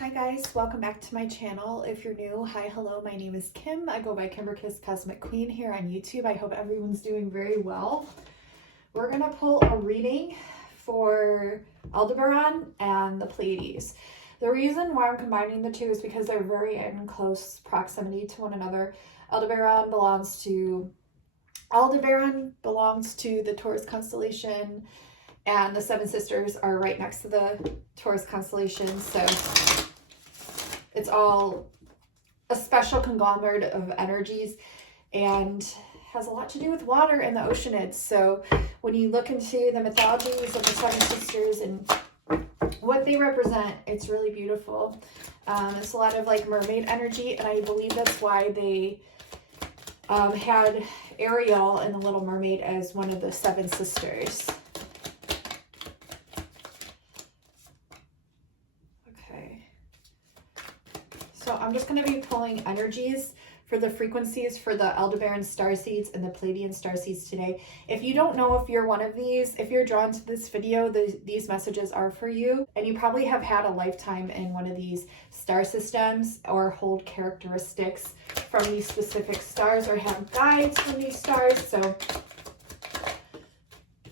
Hi guys, welcome back to my channel. If you're new, hi, hello, my name is Kim. I go by Kimberkiss Cosmic Queen here on YouTube. I hope everyone's doing very well. We're gonna pull a reading for Aldebaran and the Pleiades. The reason why I'm combining the two is because they're very in close proximity to one another. Aldebaran belongs to the Taurus constellation, and the Seven Sisters are right next to the Taurus constellation, so it's all a special conglomerate of energies and has a lot to do with water and the oceanids. So when you look into the mythologies of the Seven Sisters and what they represent, it's really beautiful. It's a lot of like mermaid energy, and I believe that's why they had Ariel and the Little Mermaid as one of the Seven Sisters. So I'm just going to be pulling energies for the frequencies for the Aldebaran starseeds and the Pleiadian starseeds today. If you don't know if you're one of these, if you're drawn to this video, these messages are for you. And you probably have had a lifetime in one of these star systems or hold characteristics from these specific stars or have guides from these stars. So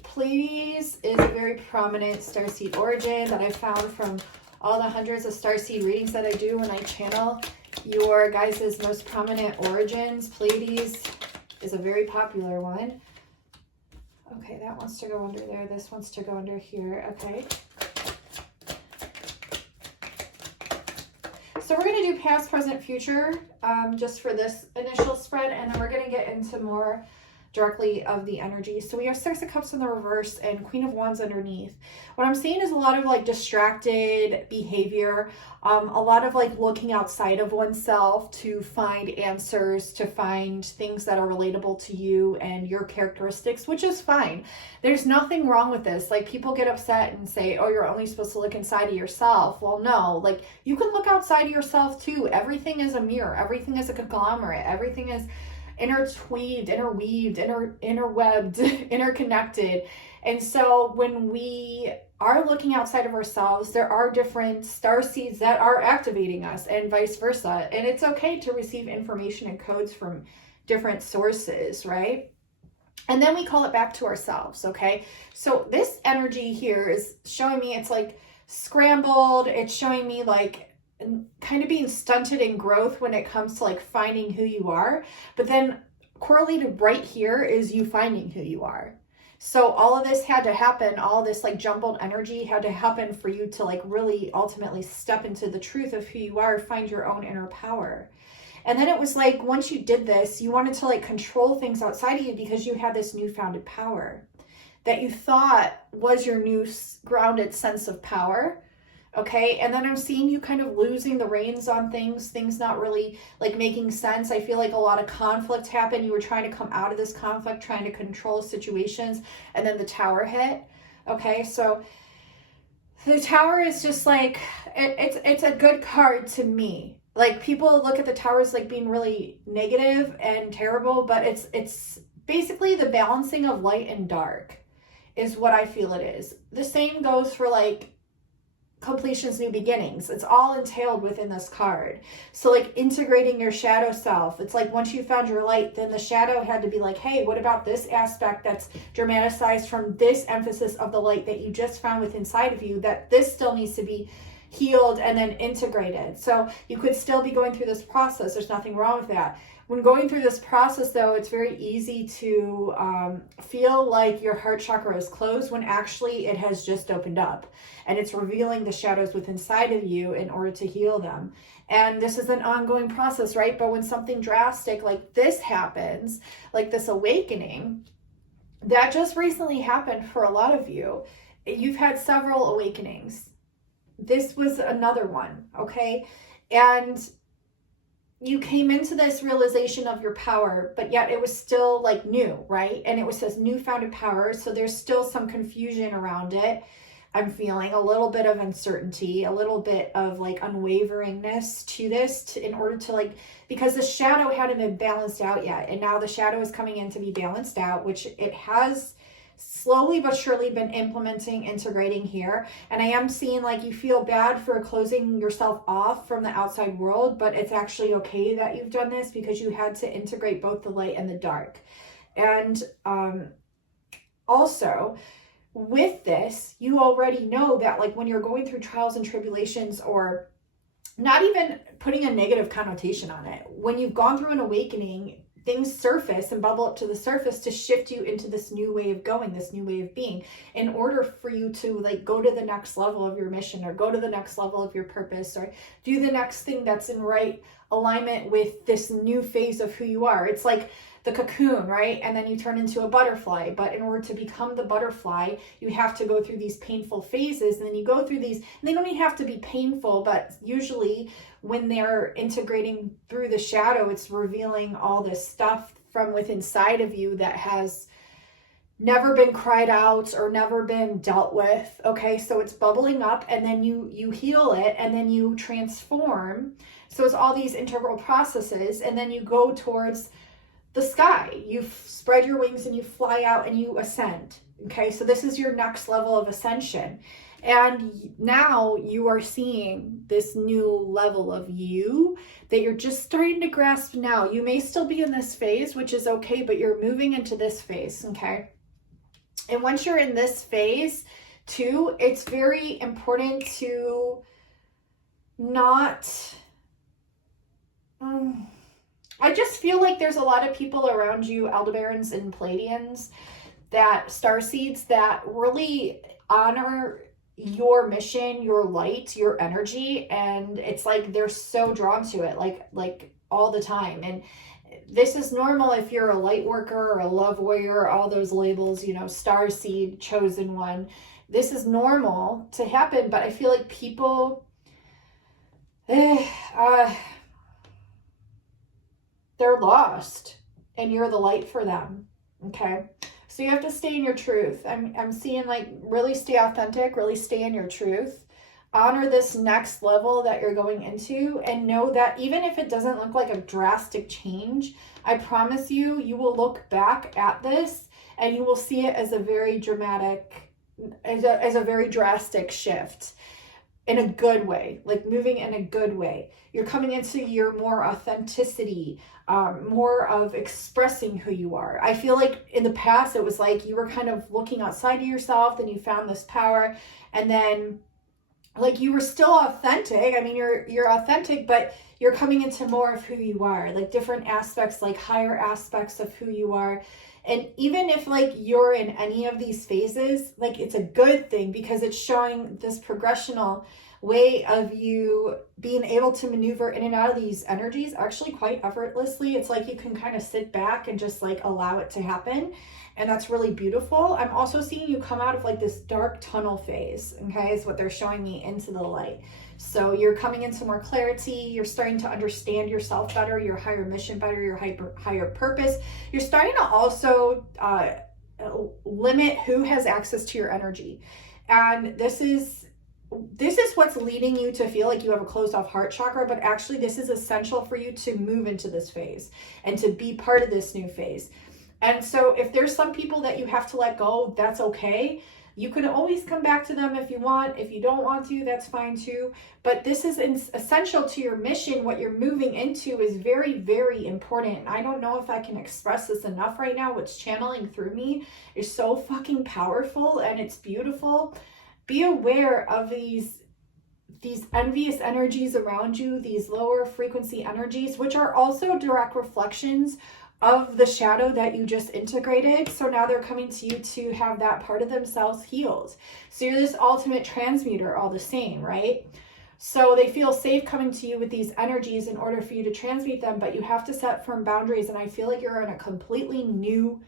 Pleiades is a very prominent starseed origin that I found from all the hundreds of starseed readings that I do when I channel your guys' most prominent origins. Pleiades is a very popular one. Okay, that wants to go under there. This wants to go under here. Okay. So we're going to do past, present, future just for this initial spread, and then we're going to get into more directly of the energy. So we have Six of Cups in the reverse and Queen of Wands underneath. What I'm seeing is a lot of like distracted behavior, a lot of like looking outside of oneself to find answers, to find things that are relatable to you and your characteristics, which is fine. There's nothing wrong with this. Like people get upset and say, oh, you're only supposed to look inside of yourself. Well, no, like you can look outside of yourself too. Everything is a mirror. Everything is a conglomerate. Everything is intertwined, interweaved, interwebbed, interconnected. And so when we are looking outside of ourselves, there are different star seeds that are activating us and vice versa. And it's okay to receive information and codes from different sources, right? And then we call it back to ourselves, okay? So this energy here is showing me it's like scrambled. It's showing me like kind of being stunted in growth when it comes to like finding who you are. But then correlated right here is you finding who you are. So all of this had to happen, all this like jumbled energy had to happen for you to like really ultimately step into the truth of who you are, find your own inner power. And then it was like, once you did this, you wanted to like control things outside of you because you had this newfounded power that you thought was your new grounded sense of power. Okay, and then I'm seeing you kind of losing the reins on things not really like making sense. I feel like a lot of conflict happened. You were trying to come out of this conflict, trying to control situations, and then the Tower hit. Okay, so the Tower is just like, it's a good card to me. Like people look at the Tower as like being really negative and terrible, but it's basically the balancing of light and dark is what I feel it is. The same goes for like completions, new beginnings. It's all entailed within this card. So like integrating your shadow self, it's like once you found your light, then the shadow had to be like, hey, what about this aspect that's dramatized from this emphasis of the light that you just found within inside of you, that this still needs to be healed and then integrated. So you could still be going through this process. There's nothing wrong with that. When going through this process, though, it's very easy to feel like your heart chakra is closed when actually it has just opened up. And it's revealing the shadows within inside of you in order to heal them. And this is an ongoing process, right? But when something drastic like this happens, like this awakening, that just recently happened for a lot of you. You've had several awakenings. This was another one, okay? And you came into this realization of your power, but yet it was still like new, right? And it was this newfounded power. So there's still some confusion around it. I'm feeling a little bit of uncertainty, a little bit of like unwaveringness to this in order to like, because the shadow hadn't been balanced out yet. And now the shadow is coming in to be balanced out, which it has slowly but surely been implementing, integrating here. And I am seeing like you feel bad for closing yourself off from the outside world, but it's actually okay that you've done this because you had to integrate both the light and the dark. And also, with this, you already know that like when you're going through trials and tribulations, or not even putting a negative connotation on it, when you've gone through an awakening, things surface and bubble up to the surface to shift you into this new way of going, this new way of being, in order for you to like go to the next level of your mission, or go to the next level of your purpose, or do the next thing that's in right alignment with this new phase of who you are. It's like the cocoon, right? And then you turn into a butterfly. But in order to become the butterfly, you have to go through these painful phases. And then you go through these, and they don't even have to be painful, but usually when they're integrating through the shadow, it's revealing all this stuff from within inside of you that has never been cried out or never been dealt with. Okay, so it's bubbling up, and then you heal it, and then you transform. So it's all these integral processes, and then you go towards the sky. You spread your wings and you fly out and you ascend. Okay, so this is your next level of ascension. And now you are seeing this new level of you that you're just starting to grasp now. You may still be in this phase, which is okay, but you're moving into this phase, okay? And once you're in this phase too, it's very important to not... I just feel like there's a lot of people around you, Aldebarans and Pleiadians, that starseeds, that really honor your mission, your light, your energy, and it's like they're so drawn to it, like all the time. And this is normal if you're a light worker or a love warrior, all those labels, you know, starseed, chosen one. This is normal to happen, but I feel like people, they're lost, and you're the light for them. Okay, so you have to stay in your truth. I'm seeing like really stay authentic, really stay in your truth, honor this next level that you're going into, and know that even if it doesn't look like a drastic change, I promise you, you will look back at this and you will see it as a very dramatic, as a very drastic shift. In a good way, like moving in a good way. You're coming into your more authenticity, more of expressing who you are. I feel like in the past, it was like you were kind of looking outside of yourself, then you found this power, and then like you were still authentic. I mean, you're authentic, but you're coming into more of who you are, like different aspects, like higher aspects of who you are. And even if like you're in any of these phases, like it's a good thing, because it's showing this progressional way of you being able to maneuver in and out of these energies actually quite effortlessly. It's like you can kind of sit back and just like allow it to happen. And that's really beautiful. I'm also seeing you come out of like this dark tunnel phase, okay, is what they're showing me, into the light. So you're coming into more clarity. You're starting to understand yourself better, your higher mission better, your higher purpose. You're starting to also limit who has access to your energy. And this is what's leading you to feel like you have a closed off heart chakra, but actually this is essential for you to move into this phase and to be part of this new phase. And so if there's some people that you have to let go, that's okay. You can always come back to them if you want. If you don't want to, that's fine too. But this is essential to your mission. What you're moving into is very, very important. I don't know if I can express this enough right now. What's channeling through me is so fucking powerful, and it's beautiful. Be aware of these envious energies around you, these lower frequency energies, which are also direct reflections of the shadow that you just integrated. So now they're coming to you to have that part of themselves healed. So you're this ultimate transmuter all the same, right? So they feel safe coming to you with these energies in order for you to transmute them, but you have to set firm boundaries. And I feel like you're in a completely new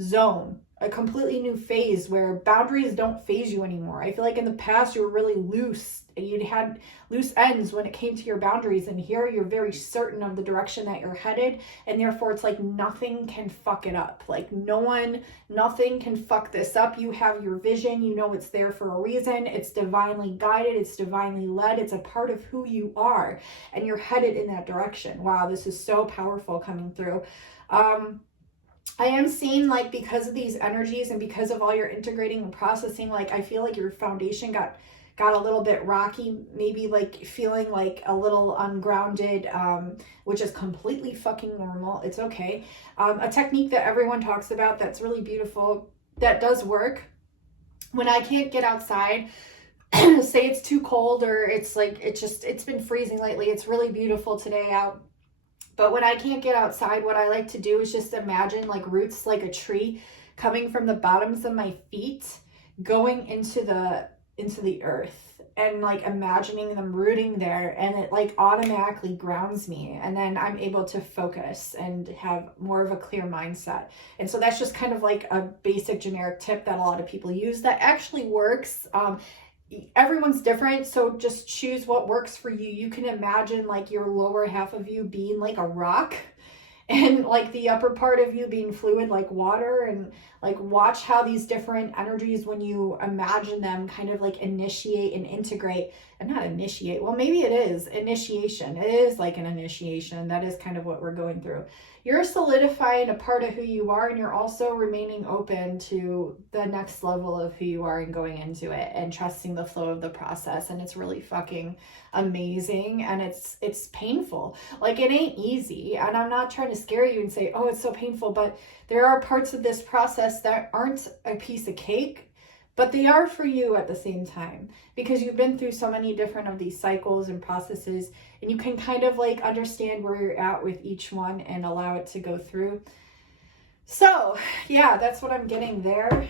zone, a completely new phase where boundaries don't phase you anymore. I feel like in the past you were really loose and you'd had loose ends when it came to your boundaries, and here you're very certain of the direction that you're headed, and therefore it's like nothing can fuck it up. Like nothing can fuck this up. You have your vision, you know it's there for a reason. It's divinely guided, it's divinely led, it's a part of who you are, and you're headed in that direction. Wow, this is so powerful coming through. I am seeing, like, because of these energies and because of all your integrating and processing, like, I feel like your foundation got a little bit rocky, maybe like feeling like a little ungrounded, which is completely fucking normal. It's okay. A technique that everyone talks about that's really beautiful, that does work when I can't get outside, say it's too cold or it's like, it's been freezing lately. It's really beautiful today out. But when I can't get outside, what I like to do is just imagine like roots, like a tree coming from the bottoms of my feet, going into the earth, and like imagining them rooting there, and it like automatically grounds me, and then I'm able to focus and have more of a clear mindset. And so that's just kind of like a basic generic tip that a lot of people use that actually works. Everyone's different, so just choose what works for you. You can imagine like your lower half of you being like a rock, and like the upper part of you being fluid like water, and like watch how these different energies, when you imagine them, kind of like initiate and integrate. And not initiate, well, maybe it is initiation. It is like an initiation. That is kind of what we're going through. You're solidifying a part of who you are, and you're also remaining open to the next level of who you are and going into it and trusting the flow of the process. And it's really fucking amazing, and it's painful. Like, it ain't easy, and I'm not trying to scare you and say, oh, it's so painful, but there are parts of this process that aren't a piece of cake, but they are for you at the same time, because you've been through so many different of these cycles and processes, and you can kind of like understand where you're at with each one and allow it to go through. So yeah, that's what I'm getting there.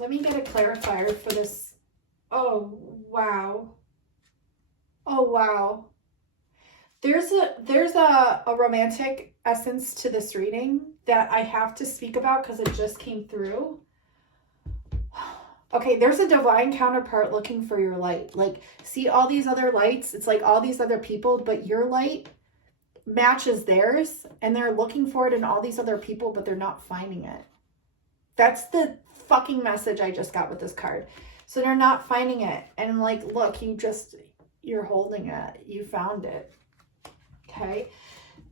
Let me get a clarifier for this. Oh, wow. Oh, wow. There's a romantic essence to this reading that I have to speak about because it just came through. Okay, there's a divine counterpart looking for your light. Like, see all these other lights? It's like all these other people, but your light matches theirs, and they're looking for it in all these other people, but they're not finding it. That's the fucking message I just got with this card. So they're not finding it. And I'm like, look, you're holding it. You found it. Okay.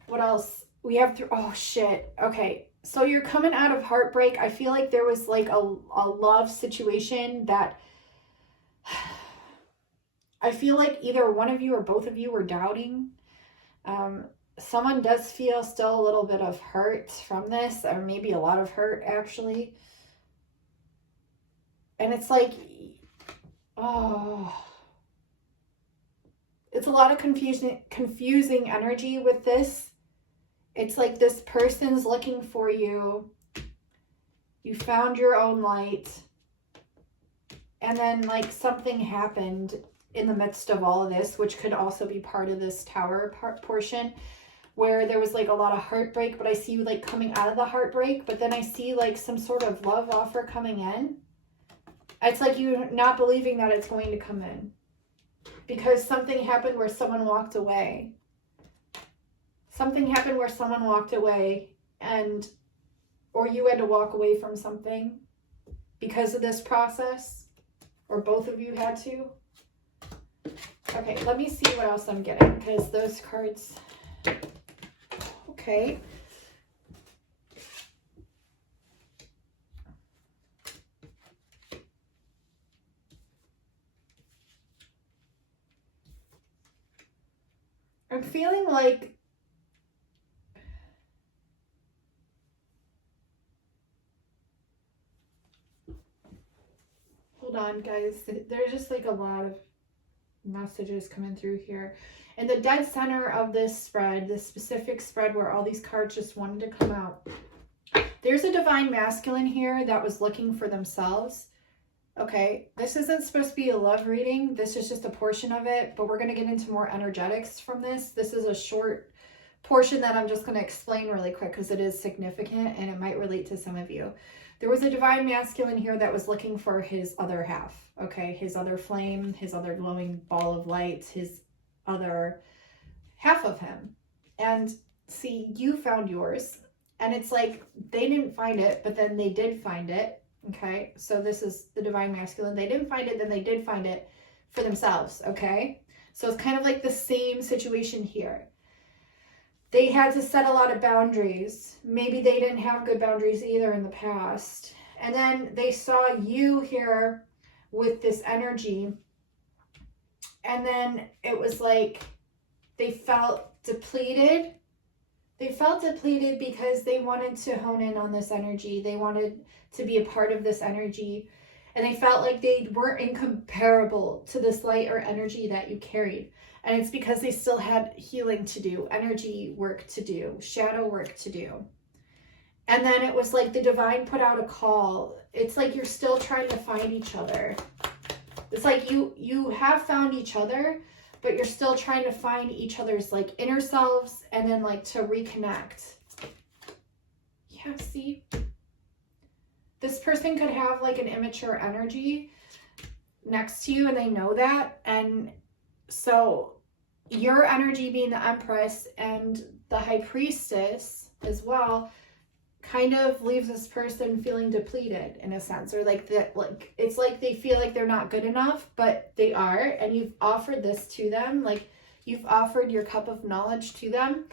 What else? We have oh shit. Okay. So you're coming out of heartbreak. I feel like there was like a love situation that I feel like either one of you or both of you were doubting. Someone does feel still a little bit of hurt from this, or maybe a lot of hurt actually. And it's like, oh, it's a lot of confusing energy with this. It's like this person's looking for you. You found your own light. And then like something happened in the midst of all of this, which could also be part of this tower portion, where there was like a lot of heartbreak, but I see you like coming out of the heartbreak, but then I see like some sort of love offer coming in. It's like you not believing that it's going to come in because something happened where someone walked away. Something happened where someone walked away, or you had to walk away from something because of this process, or both of you had to. Okay, let me see what else I'm getting, because those cards, okay. I'm feeling like hold on, guys. There's just like a lot of messages coming through here. In the dead center of this spread, this specific spread where all these cards just wanted to come out, there's a divine masculine here that was looking for themselves. Okay, this isn't supposed to be a love reading. This is just a portion of it, but we're going to get into more energetics from this. This is a short portion that I'm just going to explain really quick because it is significant and it might relate to some of you. There was a divine masculine here that was looking for his other half, okay? His other flame, his other glowing ball of light, his other half of him. And see, you found yours. And it's like they didn't find it, but then they did find it. Okay, so this is the divine masculine. They didn't find it, then they did find it for themselves, okay? So it's kind of like the same situation here. They had to set a lot of boundaries. Maybe they didn't have good boundaries either in the past. And then they saw you here with this energy. And then it was like they felt depleted. They felt depleted because they wanted to hone in on this energy. They wanted to be a part of this energy. And they felt like they weren't incomparable to this light or energy that you carried. And it's because they still had healing to do, energy work to do, shadow work to do. And then it was like the divine put out a call. It's like you're still trying to find each other. It's like you have found each other, but you're still trying to find each other's like inner selves and then like to reconnect. Yeah, see? This person could have like an immature energy next to you and they know that. And so your energy being the Empress and the High Priestess as well kind of leaves this person feeling depleted in a sense, or like that, like it's like they feel like they're not good enough, but they are. And you've offered this to them, like you've offered your cup of knowledge to them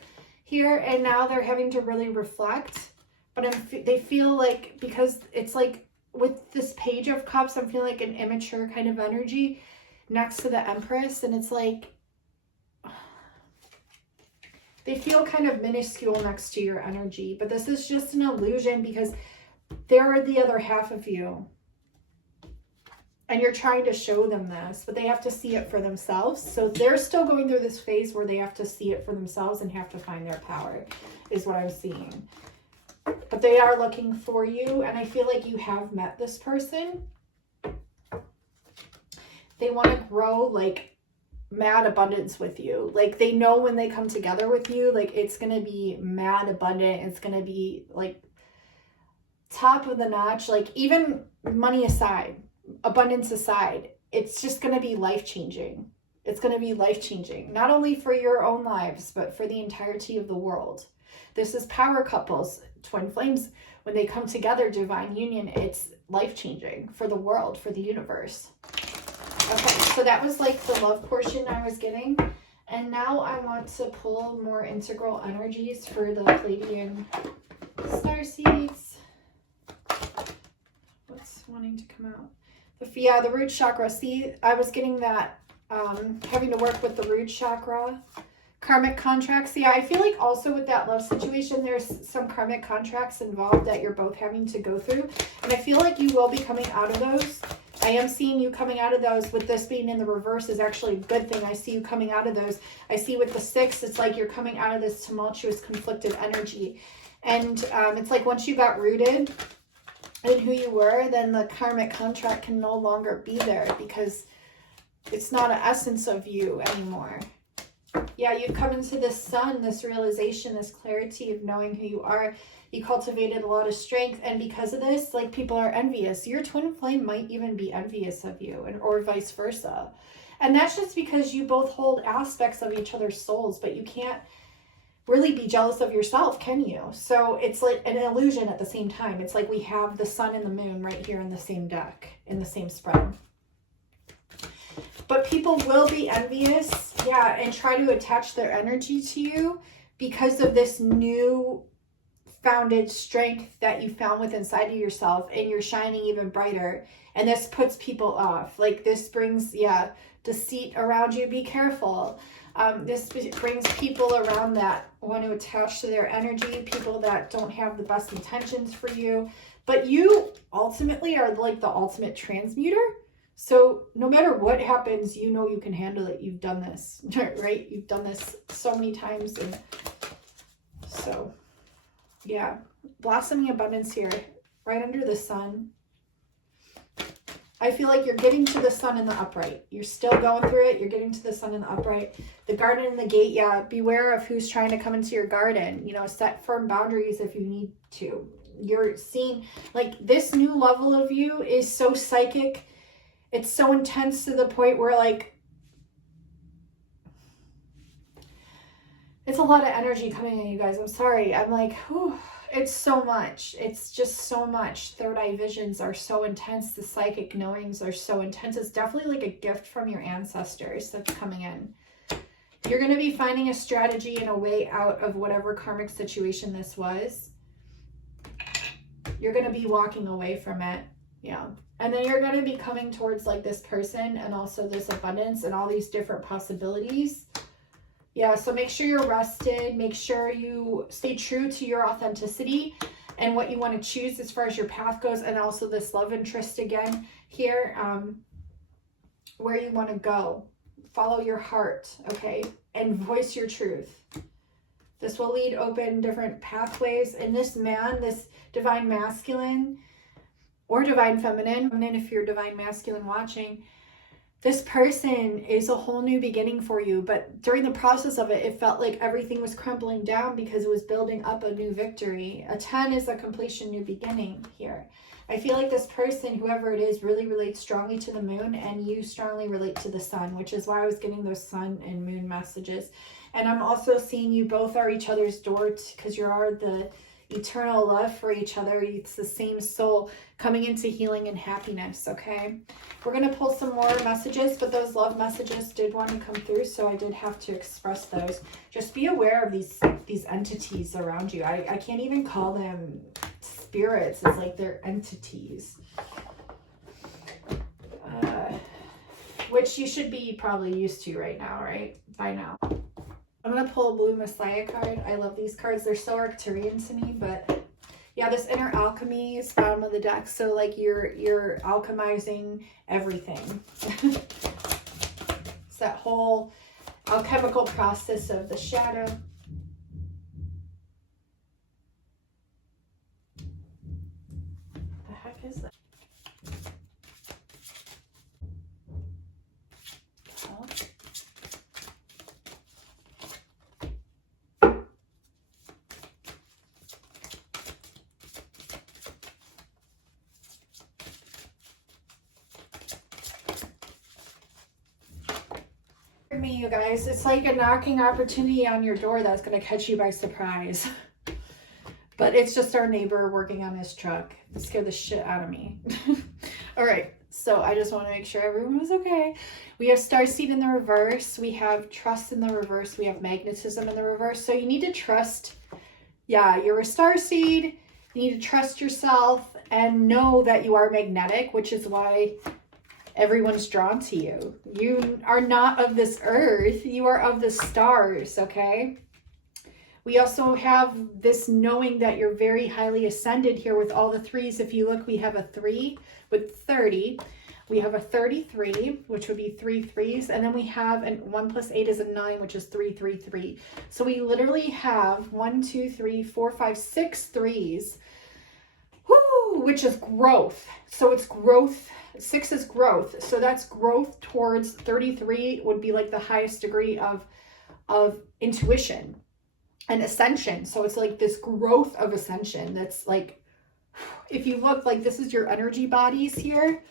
here, and now they're having to really reflect. But they feel like, because it's like with this Page of Cups, I'm feeling like an immature kind of energy next to the Empress. And it's like, they feel kind of minuscule next to your energy. But this is just an illusion because they're the other half of you. And you're trying to show them this, but they have to see it for themselves. So they're still going through this phase where they have to see it for themselves and have to find their power, is what I'm seeing. But they are looking for you, and I feel like you have met this person. They want to grow like mad abundance with you. Like they know when they come together with you, like it's going to be mad abundant. It's going to be like top of the notch, like even money aside, abundance aside, it's just going to be life-changing. It's going to be life-changing, not only for your own lives, but for the entirety of the world. This is power couples, twin flames. When they come together, divine union, it's life-changing for the world, for the universe. Okay, so that was like the love portion I was getting. And now I want to pull more integral energies for the Pleiadian starseeds. What's wanting to come out? The root chakra. See, I was getting that having to work with the root chakra. Karmic contracts. Yeah, I feel like also with that love situation, there's some karmic contracts involved that you're both having to go through. And I feel like you will be coming out of those. I am seeing you coming out of those. With this being in the reverse is actually a good thing. I see you coming out of those. I see with the 6, it's like you're coming out of this tumultuous, conflicted energy. And it's like once you got rooted in who you were, then the karmic contract can no longer be there because it's not an essence of you anymore. Yeah, you've come into this sun, this realization, this clarity of knowing who you are. You cultivated a lot of strength, and because of this, like, people are envious. Your twin flame might even be envious of you, or vice versa. And that's just because you both hold aspects of each other's souls, but you can't really be jealous of yourself, can you? So it's like an illusion at the same time. It's like we have the sun and the moon right here in the same deck, in the same spread. But people will be envious, yeah, and try to attach their energy to you because of this new founded strength that you found within inside of yourself, and you're shining even brighter. And this puts people off. Like this brings, yeah, deceit around you. Be careful. This brings people around that want to attach to their energy, people that don't have the best intentions for you. But you ultimately are like the ultimate transmuter. So no matter what happens, you know you can handle it. You've done this, right? You've done this so many times. And so, yeah, blossoming abundance here, right under the sun. I feel like you're getting to the sun in the upright. You're still going through it. You're getting to the sun in the upright. The garden and the gate, yeah, beware of who's trying to come into your garden. You know, set firm boundaries if you need to. You're seeing, like, this new level of you is so psychic. It's so intense to the point where, like, it's a lot of energy coming in, you guys. I'm sorry. I'm like, whew. It's so much. It's just so much. Third eye visions are so intense. The psychic knowings are so intense. It's definitely like a gift from your ancestors that's coming in. You're going to be finding a strategy and a way out of whatever karmic situation this was. You're going to be walking away from it. Yeah. And then you're going to be coming towards like this person and also this abundance and all these different possibilities. Yeah, so make sure you're rested. Make sure you stay true to your authenticity and what you want to choose as far as your path goes. And also this love interest again here, where you want to go. Follow your heart, okay? And voice your truth. This will lead open different pathways. And this man, this divine masculine or divine feminine, and then if you're divine masculine watching, this person is a whole new beginning for you. But during the process of it, it felt like everything was crumbling down because it was building up a new victory. A 10 is a completion, new beginning here. I feel like this person, whoever it is, really relates strongly to the moon, and you strongly relate to the sun, which is why I was getting those sun and moon messages. And I'm also seeing you both are each other's door, because you are the eternal love for each other. It's the same soul coming into healing and happiness, okay? We're going to pull some more messages, but those love messages did want to come through, so I did have to express those. Just be aware of these entities around you. I can't even call them spirits. It's like they're entities. Which you should be probably used to right now, right? By now. I'm going to pull a blue Messiah card. I love these cards. They're so Arcturian to me, but yeah, this inner alchemy is bottom of the deck. So like you're alchemizing everything. It's that whole alchemical process of the shadow. What the heck is that? Me, you guys, it's like a knocking opportunity on your door that's going to catch you by surprise. But it's just our neighbor working on his truck. It scared the shit out of me. All right, so I just want to make sure everyone was okay. We have starseed in the reverse. We have trust in the reverse. We have magnetism in the reverse. So you need to trust. Yeah, you're a starseed. You need to trust yourself and know that you are magnetic, which is why everyone's drawn to you. You are not of this earth. You are of the stars, okay? We also have this knowing that you're very highly ascended here with all the threes. If you look, we have a 3 with 30. We have a 33, which would be 3 threes. And then we have, and 1 plus 8 is a 9, which is 3, 3, 3. So we literally have 1, 2, 3, 4, 5, 6 threes, which is growth. So it's growth. 6 is growth. So that's growth towards 33 would be like the highest degree of intuition and ascension. So it's like this growth of ascension. That's like, if you look, like this is your energy bodies here.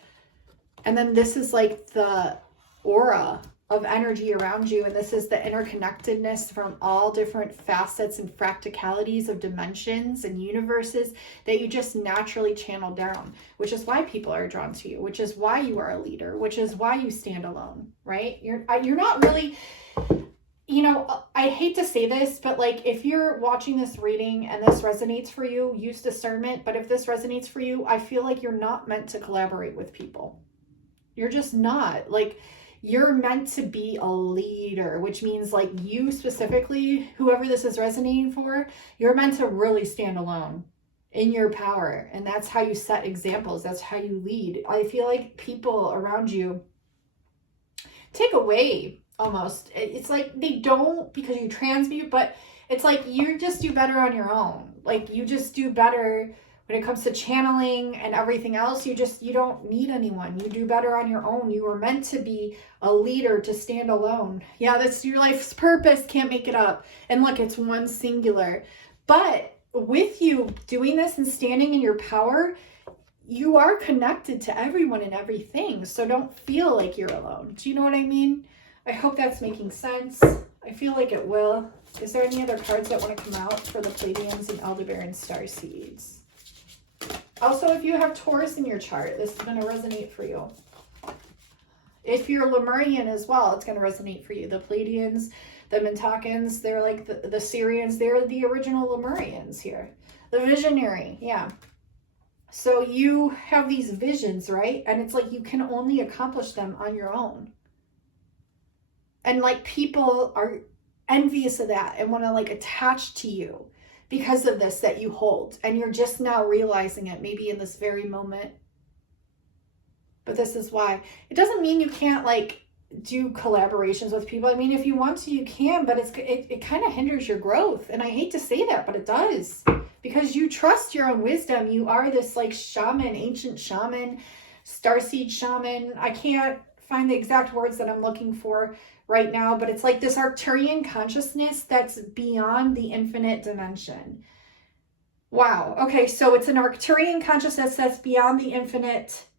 And then this is like the aura of energy around you. And this is the interconnectedness from all different facets and fractalities of dimensions and universes that you just naturally channel down, which is why people are drawn to you, which is why you are a leader, which is why you stand alone, right? You're not really, you know, I hate to say this, but like if you're watching this reading and this resonates for you, use discernment. But if this resonates for you, I feel like you're not meant to collaborate with people. You're just not. Like, you're meant to be a leader, which means like you specifically, whoever this is resonating for, you're meant to really stand alone in your power. And that's how you set examples. That's how you lead. I feel like people around you take away almost. It's like they don't because you transmute, but it's like you just do better on your own. Like you just do better when it comes to channeling and everything else. You don't need anyone. You do better on your own. You were meant to be a leader, to stand alone. Yeah, that's your life's purpose. Can't make it up. And look, it's one singular. But with you doing this and standing in your power, you are connected to everyone and everything. So don't feel like you're alone. Do you know what I mean? I hope that's making sense. I feel like it will. Is there any other cards that want to come out for the Pleiadians and Aldebaran Starseeds? Also, if you have Taurus in your chart, this is going to resonate for you. If you're Lemurian as well, it's going to resonate for you. The Pleiadians, the Mintakans, they're like the Syrians. They're the original Lemurians here. The visionary, yeah. So you have these visions, right? And it's like you can only accomplish them on your own. And like people are envious of that and want to like attach to you because of this that you hold. And you're just now realizing it, maybe in this very moment. But this is why. It doesn't mean you can't like do collaborations with people. I mean, if you want to, you can, but it kind of hinders your growth. And I hate to say that, but it does. Because you trust your own wisdom. You are this like shaman, ancient shaman, starseed shaman. I can't find the exact words that I'm looking for right now, but it's like this Arcturian consciousness that's beyond the infinite dimension. Wow. Okay, so it's an Arcturian consciousness that's beyond the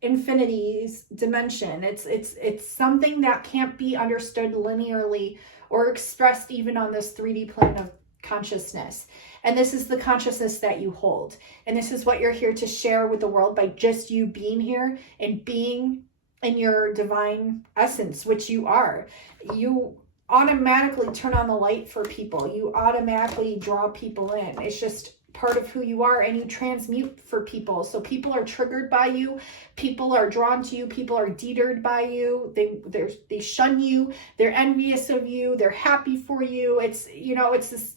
infinity's dimension. It's something that can't be understood linearly or expressed even on this 3D plane of consciousness. And this is the consciousness that you hold. And this is what you're here to share with the world by just you being here and being in your divine essence, which you are. You automatically turn on the light for people. You automatically draw people in. It's just part of who you are, and you transmute for people. So people are triggered by you, people are drawn to you, people are deterred by you, they shun you, they're envious of you, they're happy for you. It's, you know, it's this,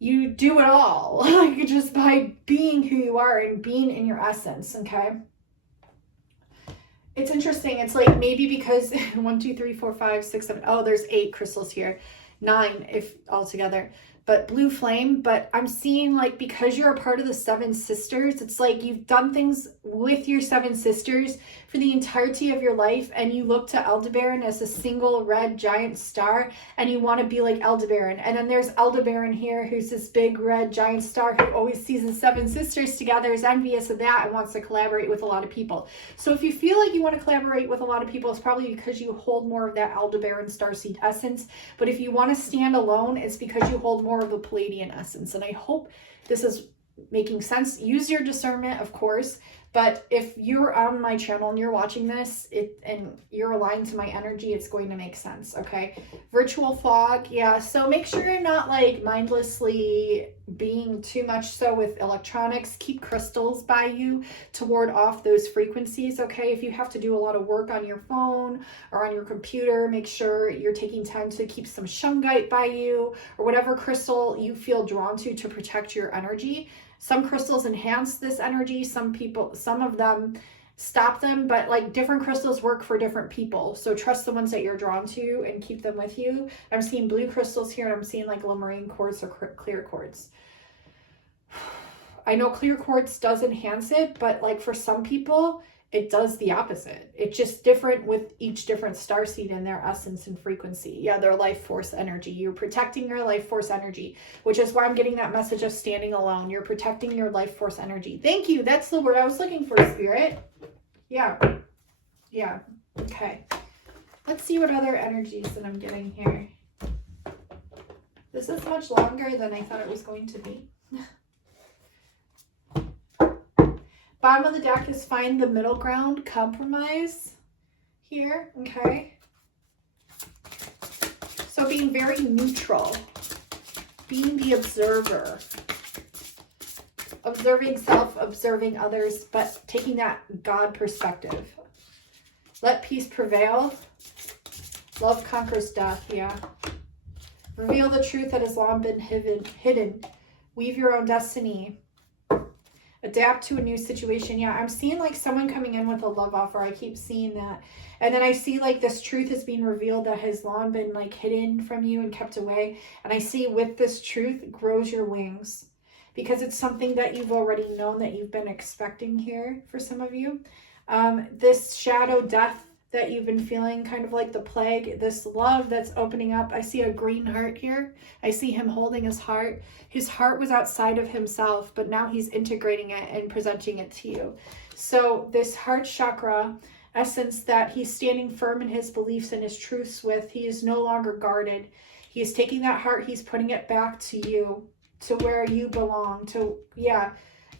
you do it all like just by being who you are and being in your essence. Okay, it's interesting. It's like maybe because 1 2 3 4 5 6 7, oh, there's 8 crystals here, 9 if all together, but blue flame. But I'm seeing like, because you're a part of the 7 sisters, it's like you've done things with your 7 sisters for the entirety of your life, and you look to Aldebaran as a single red giant star, and you want to be like Aldebaran. And then there's Aldebaran here, who's this big red giant star who always sees the 7 sisters together, is envious of that, and wants to collaborate with a lot of people. So if you feel like you want to collaborate with a lot of people, it's probably because you hold more of that Aldebaran starseed essence. But if you want to stand alone, it's because you hold more of the Pleiadian essence. And I hope this is making sense. Use your discernment, of course. But if you're on my channel and you're watching this and you're aligned to my energy, it's going to make sense, okay? Virtual fog, yeah. So make sure you're not like mindlessly being too much so with electronics. Keep crystals by you to ward off those frequencies, okay? If you have to do a lot of work on your phone or on your computer, make sure you're taking time to keep some shungite by you or whatever crystal you feel drawn to protect your energy. Some crystals enhance this energy. Some of them stop them, but like different crystals work for different people. So trust the ones that you're drawn to and keep them with you. I'm seeing blue crystals here, and I'm seeing like Lemurian quartz or clear quartz. I know clear quartz does enhance it, but like for some people, it does the opposite. It's just different with each different starseed and their essence and frequency. Yeah, their life force energy. You're protecting your life force energy, which is why I'm getting that message of standing alone. You're protecting your life force energy. Thank you. That's the word I was looking for, Spirit. Yeah. Yeah. Okay. Let's see what other energies that I'm getting here. This is much longer than I thought it was going to be. Bottom of the deck is find the middle ground, compromise here, okay? So being very neutral, being the observer, observing self, observing others, but taking that God perspective. Let peace prevail. Love conquers death, yeah. Reveal the truth that has long been hidden. Weave your own destiny. Adapt to a new situation. Yeah, I'm seeing like someone coming in with a love offer. I keep seeing that. And then I see like this truth is being revealed that has long been like hidden from you and kept away. And I see with this truth grows your wings, because it's something that you've already known that you've been expecting here for some of you. This shadow death that you've been feeling, kind of like the plague, this love that's opening up. I see a green heart here. I see him holding his heart. His heart was outside of himself, but now he's integrating it and presenting it to you. So this heart chakra essence that he's standing firm in his beliefs and his truths with, he is no longer guarded. He's taking that heart, he's putting it back to you, to where you belong, to, yeah.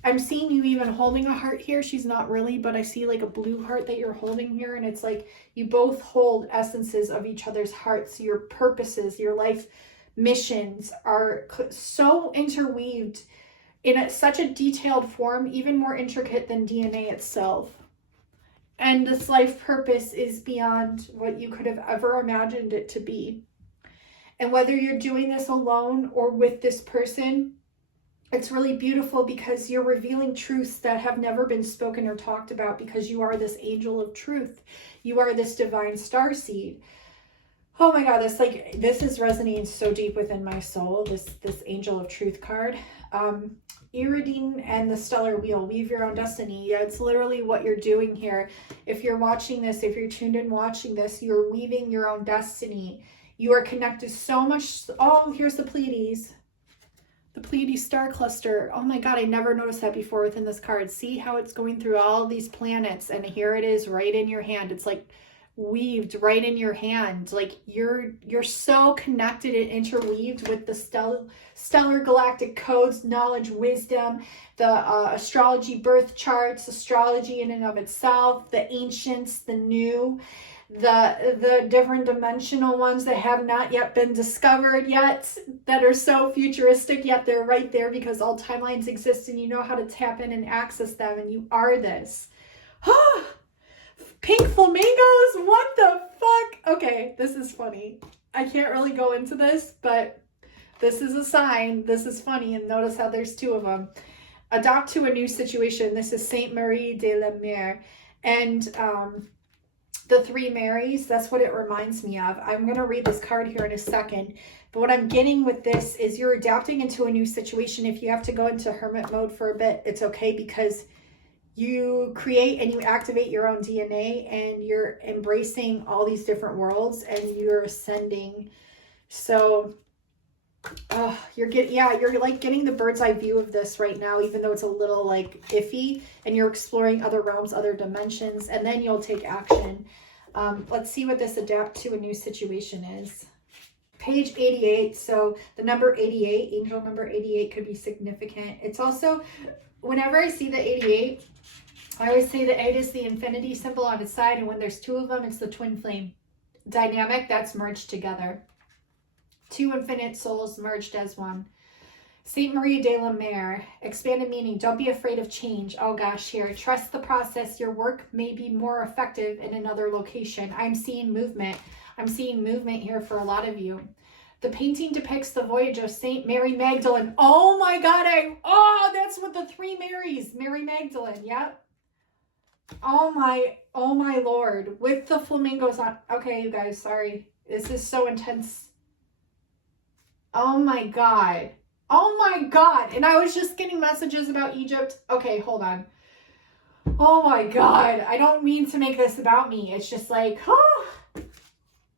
I'm seeing you even holding a heart here. She's not really, but I see like a blue heart that you're holding here. And it's like you both hold essences of each other's hearts. Your purposes, your life missions are so interweaved in such a detailed form, even more intricate than DNA itself. And this life purpose is beyond what you could have ever imagined it to be. And whether you're doing this alone or with this person, it's really beautiful because you're revealing truths that have never been spoken or talked about, because you are this angel of truth. You are this divine starseed. Oh my God, this is resonating so deep within my soul, this angel of truth card. Iridian and the stellar wheel, weave your own destiny. Yeah, it's literally what you're doing here. If you're watching this, if you're tuned in watching this, you're weaving your own destiny. You are connected so much. Oh, here's the Pleiades. The Pleiades star cluster. Oh my God, I never noticed that before within this card. See how it's going through all these planets, and here it is right in your hand. It's like weaved right in your hand. Like you're so connected and interweaved with the stellar galactic codes, knowledge, wisdom, the astrology birth charts, astrology in and of itself, the ancients, the new, the different dimensional ones that have not yet been discovered yet, that are so futuristic, yet they're right there because all timelines exist and you know how to tap in and access them, and you are this. Pink flamingos, what the fuck? Okay, this is funny. I can't really go into this, but this is a sign. This is funny, and notice how there's two of them. Adopt to a new situation. This is Sainte Marie de la Mer, and the three Marys, that's what it reminds me of. I'm going to read this card here in a second, but what I'm getting with this is you're adapting into a new situation. If you have to go into hermit mode for a bit, it's okay, because you create and you activate your own DNA, and you're embracing all these different worlds, and you're ascending. So you're like getting the bird's eye view of this right now, even though it's a little like iffy, and you're exploring other realms, other dimensions, and then you'll take action. Let's see what this adapt to a new situation is. Page 88. So the number 88, angel number 88, could be significant. It's also, whenever I see the 88, I always say the 8 is the infinity symbol on its side, and when there's two of them, it's the twin flame dynamic that's merged together. Two infinite souls merged as one. Sainte Marie de la Mer, expanded meaning. Don't be afraid of change. Oh gosh, here. Trust the process. Your work may be more effective in another location. I'm seeing movement. I'm seeing movement here for a lot of you. The painting depicts the voyage of Saint Mary Magdalene. Oh my God. That's what the three Marys. Mary Magdalene. Yep. Oh my Lord. With the flamingos on. Okay, you guys, sorry. This is so intense. Oh my God. Oh my God. And I was just getting messages about Egypt. Okay, hold on. Oh my God. I don't mean to make this about me. It's just like,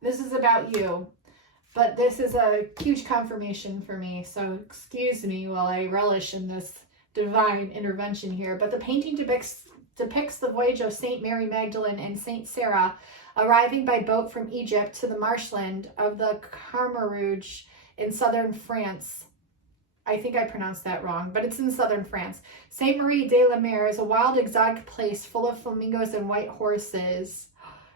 this is about you. But this is a huge confirmation for me. So excuse me while I relish in this divine intervention here. But the painting depicts the voyage of Saint Mary Magdalene and Saint Sarah arriving by boat from Egypt to the marshland of the Camargue in southern France. I think I pronounced that wrong, but it's in southern France. Sainte Marie de la Mer is a wild, exotic place full of flamingos and white horses.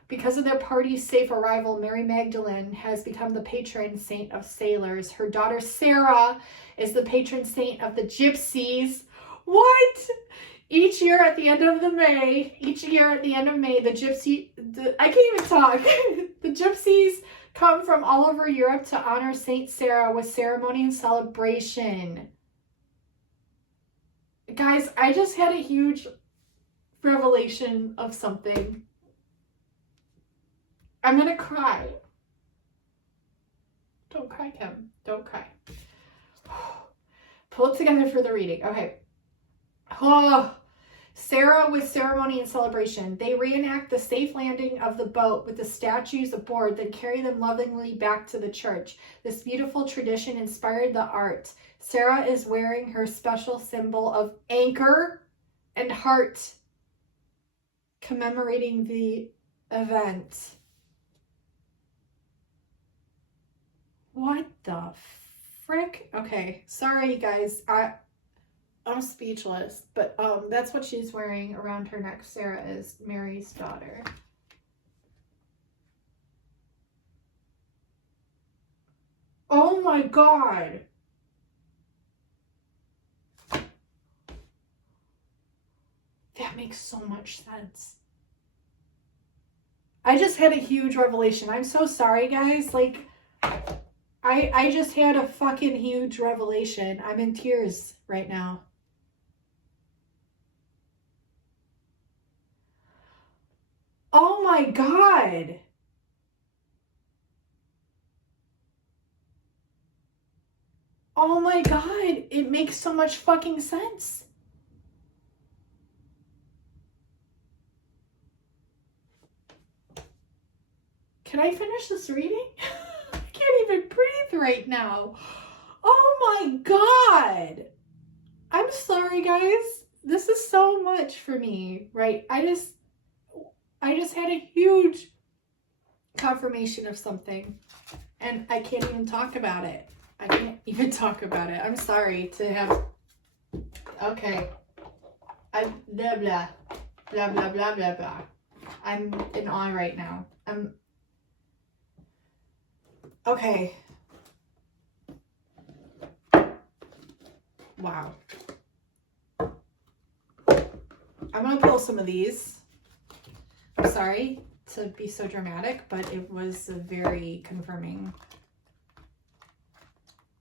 Because of their party's safe arrival, Mary Magdalene has become the patron saint of sailors. Her daughter Sarah is the patron saint of the gypsies. What? Each year at the end of May, I can't even talk. The gypsies come from all over Europe to honor Saint Sarah with ceremony and celebration. Guys, I just had a huge revelation of something. I'm gonna cry. Don't cry, Kim. Don't cry. Pull it together for the reading. Okay. Sarah with ceremony and celebration. They reenact the safe landing of the boat with the statues aboard, then carry them lovingly back to the church. This beautiful tradition inspired the art. Sarah is wearing her special symbol of anchor and heart, commemorating the event. What the frick? Okay, sorry guys. I'm speechless, but that's what she's wearing around her neck. Sarah is Mary's daughter. Oh my God. That makes so much sense. I just had a huge revelation. I'm so sorry, guys. Like, I just had a fucking huge revelation. I'm in tears right now. Oh my God. Oh my God. It makes so much fucking sense. Can I finish this reading? I can't even breathe right now. Oh my God. I'm sorry, guys. This is so much for me, right? I just had a huge confirmation of something, and I can't even talk about it. I can't even talk about it. I'm sorry to have... Okay. I'm blah, blah. Blah, blah, blah, blah, blah. I'm in awe right now. Okay. Wow. I'm gonna pull some of these. I'm sorry to be so dramatic, but it was a very confirming,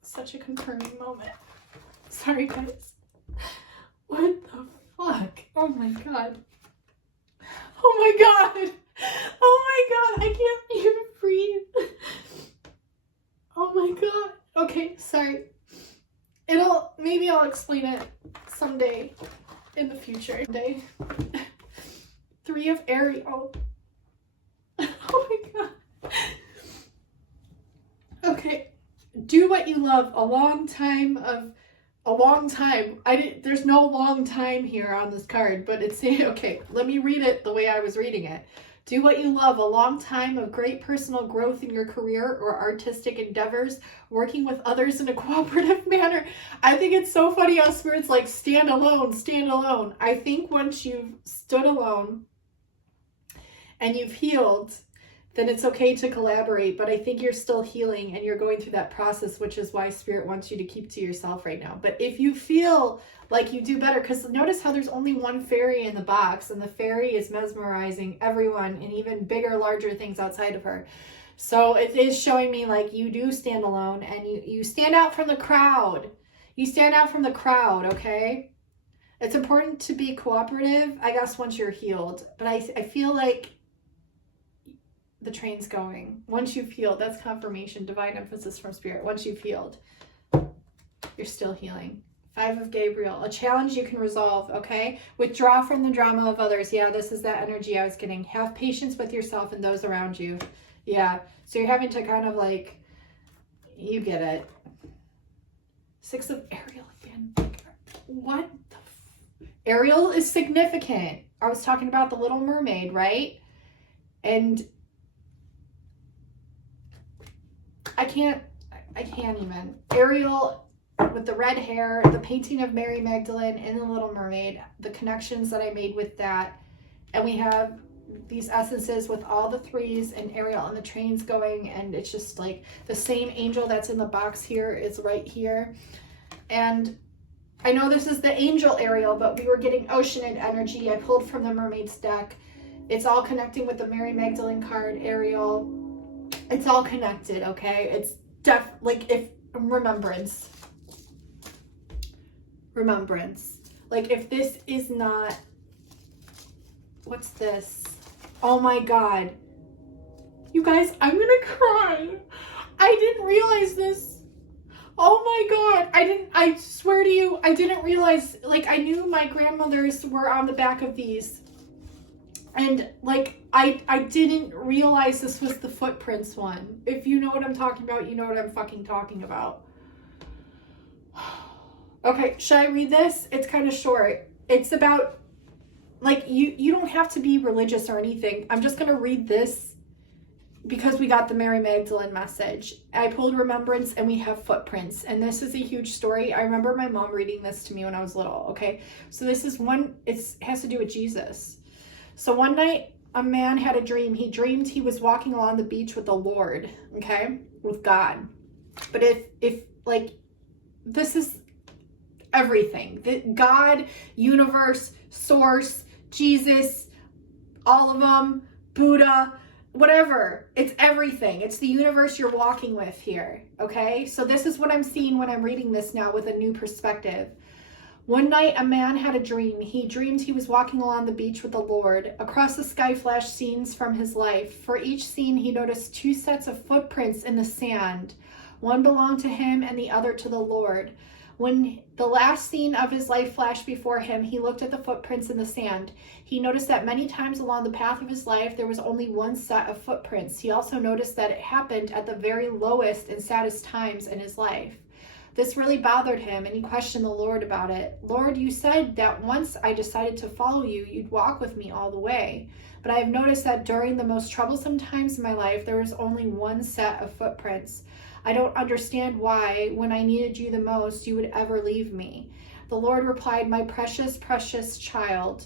such a confirming moment. Sorry, guys. What the fuck? Oh my God. Oh my God. Oh my God. I can't even breathe. Oh my God. Okay, sorry. Maybe I'll explain it someday in the future. Day 3 of Ariel. Oh my God. Okay. Do what you love. A long time. There's no long time here on this card, but it's saying, okay, let me read it the way I was reading it. Do what you love. A long time of great personal growth in your career or artistic endeavors, working with others in a cooperative manner. I think it's so funny how Spirit's like, stand alone, stand alone. I think once you've stood alone and you've healed, then it's okay to collaborate. But I think you're still healing and you're going through that process, which is why Spirit wants you to keep to yourself right now. But if you feel like you do better, because notice how there's only one fairy in the box, and the fairy is mesmerizing everyone and even bigger, larger things outside of her. So it is showing me like you do stand alone, and you stand out from the crowd. You stand out from the crowd, okay? It's important to be cooperative, I guess, once you're healed. But I feel like the train's going. Once you've healed, that's confirmation, divine emphasis from Spirit. Once you've healed, you're still healing. 5 of Gabriel, a challenge you can resolve, okay? Withdraw from the drama of others. Yeah, this is that energy I was getting. Have patience with yourself and those around you. Yeah, so you're having to kind of like, you get it. 6 of Ariel again. What the Ariel is significant. I was talking about the Little Mermaid, right? And I can't even. Ariel with the red hair, the painting of Mary Magdalene in the Little Mermaid, the connections that I made with that. And we have these essences with all the 3s and Ariel and the trains going, and it's just like the same angel that's in the box here is right here. And I know this is the angel Ariel, but we were getting oceanid energy. I pulled from the mermaid's deck. It's all connecting with the Mary Magdalene card, Ariel. It's all connected, okay? It's like if remembrance. Like if this is not, what's this? Oh my God. You guys, I'm gonna cry. I didn't realize this. Oh my God. I swear to you, I didn't realize, like I knew my grandmothers were on the back of these. And like, I didn't realize this was the footprints one. If you know what I'm talking about, you know what I'm fucking talking about. Okay, should I read this? It's kind of short. It's about, like, you don't have to be religious or anything. I'm just going to read this because we got the Mary Magdalene message. I pulled remembrance and we have footprints. And this is a huge story. I remember my mom reading this to me when I was little, okay? So this is one, it has to do with Jesus. So one night, a man had a dream. He dreamed he was walking along the beach with the Lord, okay? With God. But if like, this is everything. God, universe, source, Jesus, all of them, Buddha, whatever. It's everything. It's the universe you're walking with here, okay? So this is what I'm seeing when I'm reading this now with a new perspective. One night, a man had a dream. He dreamed he was walking along the beach with the Lord. Across the sky flashed scenes from his life. For each scene, he noticed 2 sets of footprints in the sand. One belonged to him and the other to the Lord. When the last scene of his life flashed before him, he looked at the footprints in the sand. He noticed that many times along the path of his life, there was only 1 set of footprints. He also noticed that it happened at the very lowest and saddest times in his life. This really bothered him, and he questioned the Lord about it. Lord, you said that once I decided to follow you, you'd walk with me all the way. But I have noticed that during the most troublesome times in my life, there was only 1 set of footprints. I don't understand why, when I needed you the most, you would ever leave me. The Lord replied, my precious, precious child,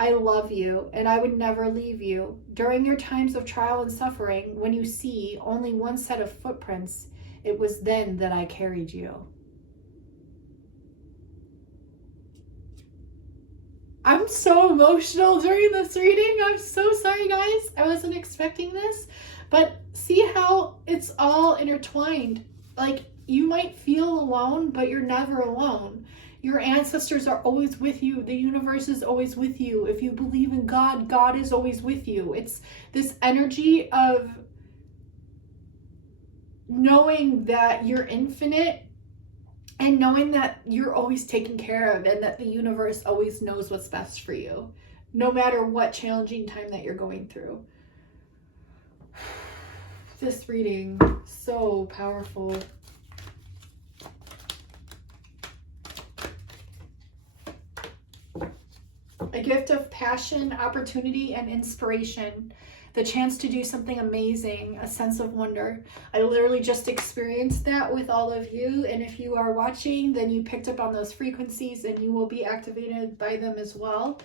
I love you, and I would never leave you. During your times of trial and suffering, when you see only 1 set of footprints, it was then that I carried you. I'm so emotional during this reading. I'm so sorry, guys. I wasn't expecting this. But see how it's all intertwined. Like, you might feel alone, but you're never alone. Your ancestors are always with you. The universe is always with you. If you believe in God, God is always with you. It's this energy of knowing that you're infinite and knowing that you're always taken care of and that the universe always knows what's best for you, no matter what challenging time that you're going through. This reading, so powerful. A gift of passion, opportunity, and inspiration. The chance to do something amazing, a sense of wonder. I literally just experienced that with all of you, and if you are watching, then you picked up on those frequencies and you will be activated by them as well.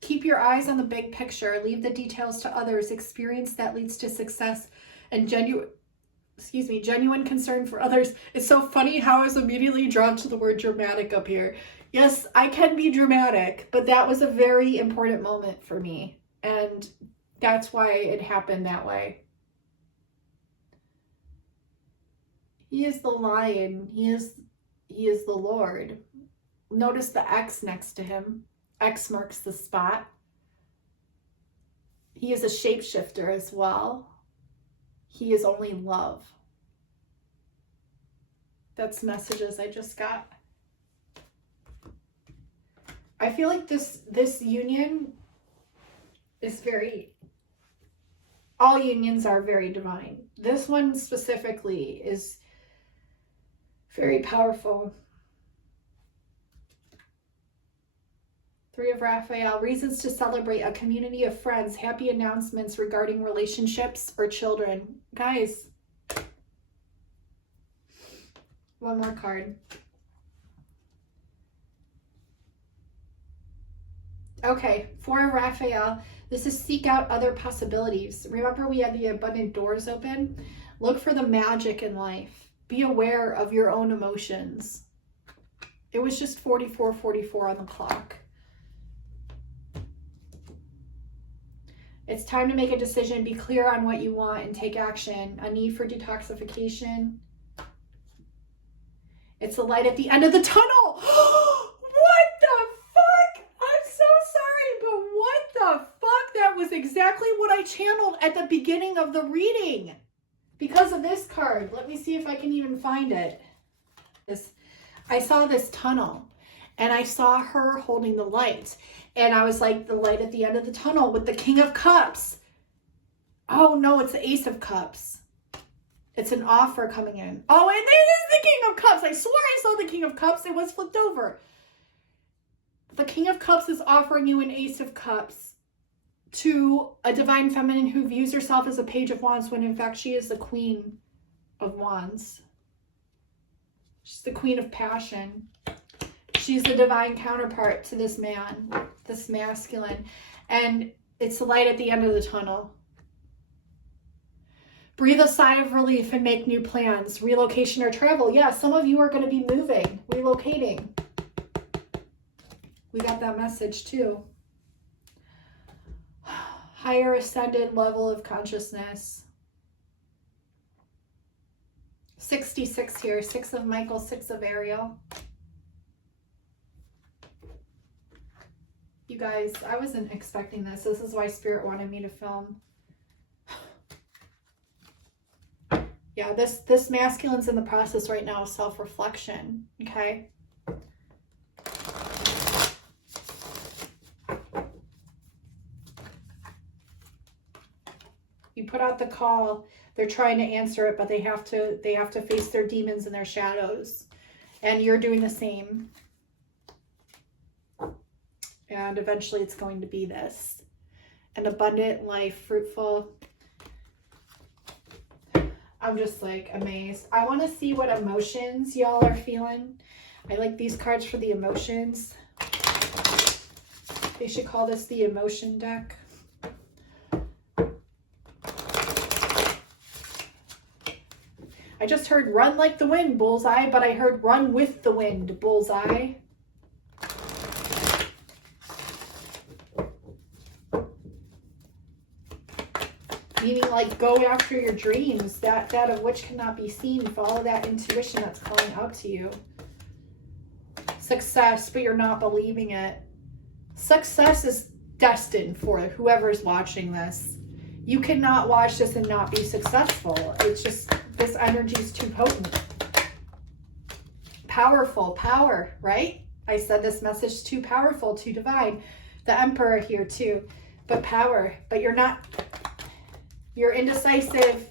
Keep your eyes on the big picture. Leave the details to others. Experience that leads to success and genuine concern for others. It's so funny how I was immediately drawn to the word dramatic up here. Yes, I can be dramatic, but that was a very important moment for me. And that's why it happened that way. He is the lion. He is the Lord. Notice the X next to him. X marks the spot. He is a shapeshifter as well. He is only love. That's messages I just got. I feel like this union is all unions are very divine. This one specifically is very powerful. 3 of Raphael, reasons to celebrate, a community of friends, happy announcements regarding relationships or children. Guys, one more card. Okay, 4 of Raphael, this is seek out other possibilities. Remember we had the abundant doors open? Look for the magic in life. Be aware of your own emotions. It was just 44:44 on the clock. It's time to make a decision, be clear on what you want, and take action. A need for detoxification. It's the light at the end of the tunnel. What the fuck? I'm so sorry, but what the fuck? That was exactly what I channeled at the beginning of the reading. Because of this card. Let me see if I can even find it. I saw this tunnel, and I saw her holding the light. And I was like, the light at the end of the tunnel with the King of Cups. Oh no, it's the Ace of Cups. It's an offer coming in. Oh, and this is the King of Cups. I swore I saw the King of Cups. It was flipped over. The King of Cups is offering you an Ace of Cups. to a divine feminine who views herself as a page of wands when in fact she is the queen of wands. She's the queen of passion. She's the divine counterpart to this man, this masculine. And it's the light at the end of the tunnel. Breathe a sigh of relief and make new plans. Relocation or travel. Yeah, some of you are going to be moving, relocating. We got that message too. Higher ascended level of consciousness. 66 here. 6 of Michael, 6 of Ariel. You guys, I wasn't expecting this. This is why Spirit wanted me to film. Yeah, this masculine's in the process right now of self-reflection, okay? You put out the call, they're trying to answer it, but they have to face their demons and their shadows. And you're doing the same. And eventually it's going to be this. An abundant life, fruitful. I'm just like amazed. I want to see what emotions y'all are feeling. I like these cards for the emotions. They should call this the emotion deck. I just heard run like the wind, bullseye, but I heard run with the wind, bullseye. Meaning like go after your dreams, that of which cannot be seen. Follow that intuition that's calling out to you. Success, but you're not believing it. Success is destined for whoever's watching this. You cannot watch this and not be successful. It's just, this energy is too potent. Powerful, power, right? I said this message is too powerful, too divine. The Emperor here too. But power, but you're not... You're indecisive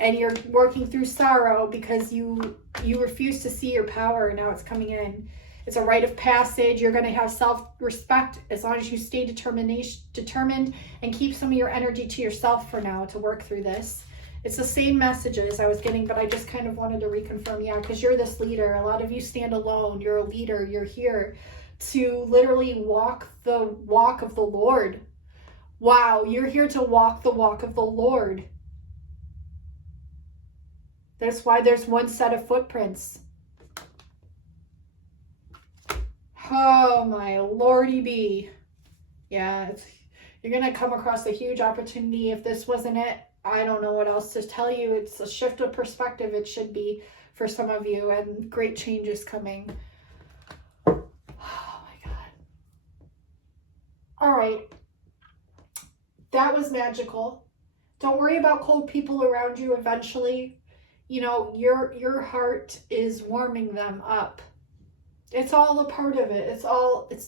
and you're working through sorrow because you refuse to see your power, and now it's coming in. It's a rite of passage. You're going to have self-respect as long as you stay determined and keep some of your energy to yourself for now to work through this. It's the same messages I was getting, but I just kind of wanted to reconfirm, yeah, because you're this leader. A lot of you stand alone. You're a leader. You're here to literally walk the walk of the Lord. Wow, you're here to walk the walk of the Lord. That's why there's one set of footprints. Oh my lordy bee. Yeah, you're going to come across a huge opportunity. If this wasn't it, I don't know what else to tell you. It's a shift of perspective. It should be for some of you, and great change is coming. Oh my God. All right. That was magical. Don't worry about cold people around you eventually. You know, your heart is warming them up. It's all a part of it.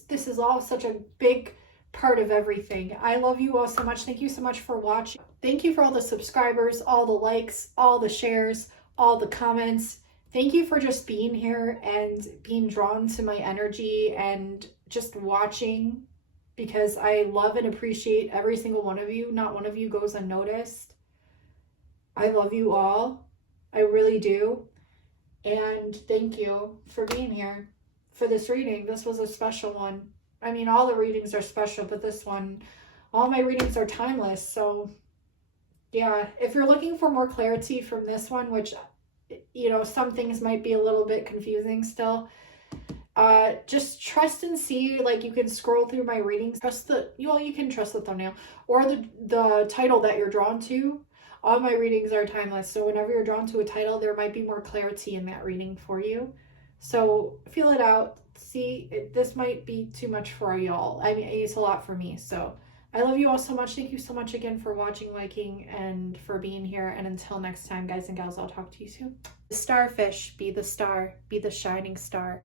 This is all such a big part of everything. I love you all so much. Thank you so much for watching. Thank you for all the subscribers, all the likes, all the shares, all the comments. Thank you for just being here and being drawn to my energy and just watching, because I love and appreciate every single one of you. Not one of you goes unnoticed. I love you all. I really do. And thank you for being here for this reading. This was a special one. I mean, all the readings are special, but this one, all my readings are timeless. So yeah, if you're looking for more clarity from this one, which, you know, some things might be a little bit confusing still, just trust and see. Like, you can scroll through my readings, you can trust the thumbnail or the title that you're drawn to. All my readings are timeless, so whenever you're drawn to a title, there might be more clarity in that reading for you. So feel it out. See, this might be too much for y'all. I mean, it's a lot for me. So I love you all so much. Thank you so much again for watching, liking, and for being here. And until next time, guys and gals, I'll talk to you soon. The starfish, be the star, be the shining star.